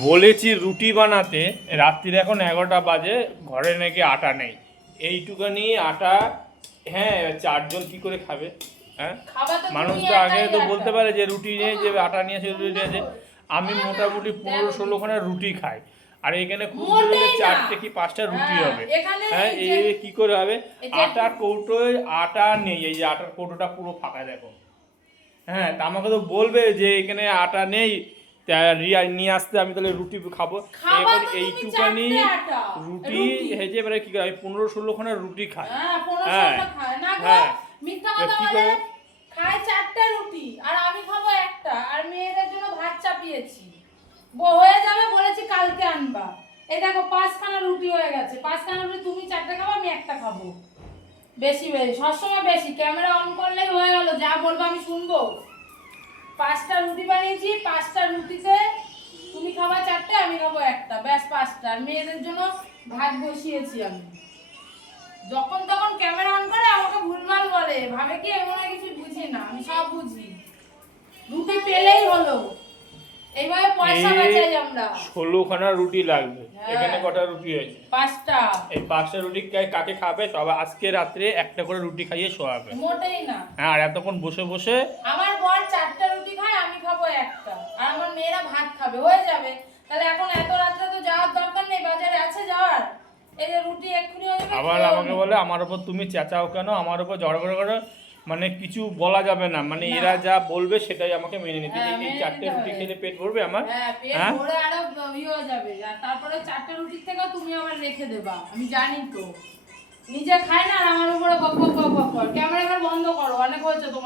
বলেছি রুটি বানাতে, রাত্রির এখন 11টা বাজে, ঘরে নাকি আটা নেই। এইটুখানি আটা, হ্যাঁ 4 জন কি করে খাবে? হ্যাঁ, মানুষ তো আগে তো বলতে পারে যে রুটি নিয়ে যে আটা নিয়ে আসে, রুটি নিয়ে আসে। আমি মোটামুটি 15-16খানা রুটি খাই, আর এখানে খুব জোরে 4টে কি 5টা রুটি হবে। হ্যাঁ, এই কি করে হবে? আটার কৌটোয় আটা নেই, এই যে আটার কৌটোটা পুরো ফাঁকা দেখো। হ্যাঁ, তা আমাকে তো বলবে যে এখানে আটা নেই, রিয়া নিয়ে আসতে, আমি তাহলে রুটি খাবো। এবার এইটুকানি রুটি হেজে এবারে কি করে আমি 15-16খানা রুটি খাই। হ্যাঁ হ্যাঁ, কি করে খায় 4টা রুটি আর আমি খাবো একটা, আর মেয়েদের জন্য ভাত চাপিয়েছি, হয়ে যাবে বলেছি কালকে আনবা। এই দেখো 5খানা রুটি হয়ে গেছে, 5খানা রুটি তুমি 4টা খাবো, আমি একটা খাবো। বেশি বেশি সবসময় বেশি, ক্যামেরা অন করলেই হয়ে গেল, যা বলবো আমি শুনবো। 5টা রুটি বানিয়েছি, 5টা রুটিতে তুমি খাবা 4টে, আমি খাবো একটা, ব্যাস 5টা। আর মেয়েদের জন্য ভাত বসিয়েছি আমি। যখন তখন ক্যামেরা অন করে আমাকে ভুলভাল বলে, ভাবে কি এমন কিছু বুঝি না, আমি সব বুঝি। রুটি পেলেই হলো, এইভাবে পয়সা বাঁচাই আমরা। 16খানা রুটি লাগবে। এখানে কটা রুটি হয়েছে? 5টা। এই 5টা রুটি কাকে খাবে? সব আজকে রাত্রে একটা করে রুটি খাইয়ে শোয়াবে। মোটেই না। হ্যাঁ, আর এতক্ষণ বসে বসে আমার বর 4টা রুটি খায়, আমি খাবো একটা, আর আমার মেয়েরা ভাত খাবে, হয়ে যাবে। তাহলে এখন এত রাত্রে তো যাওয়ার দরকার নেই, বাজারে আছে যাওয়ার। এই যে রুটি এক্ষুনি হয়ে যাবে। আবার আমাকে বলে আমার উপর তুমি চেঁচাও কেন, আমার উপর ঝগড়া করে, মানে কিছু বলা যাবে না, মানে এরা যা বলবে সেটাই আমাকে মেনে নিতে। এই 4টে রুটি খেলে পেট ভরবে আমার? হ্যাঁ, পেট ভরে আরো হয়ে যাবে। আর তারপরে 4টে রুটির থেকে তুমি আবার রেখে দেবা, আমি জানি তো। নিজে খাই না আর আমার উপরে বক বক বক বক। ক্যামেরা বন্ধ করো, অনেক হয়েছে তোমার।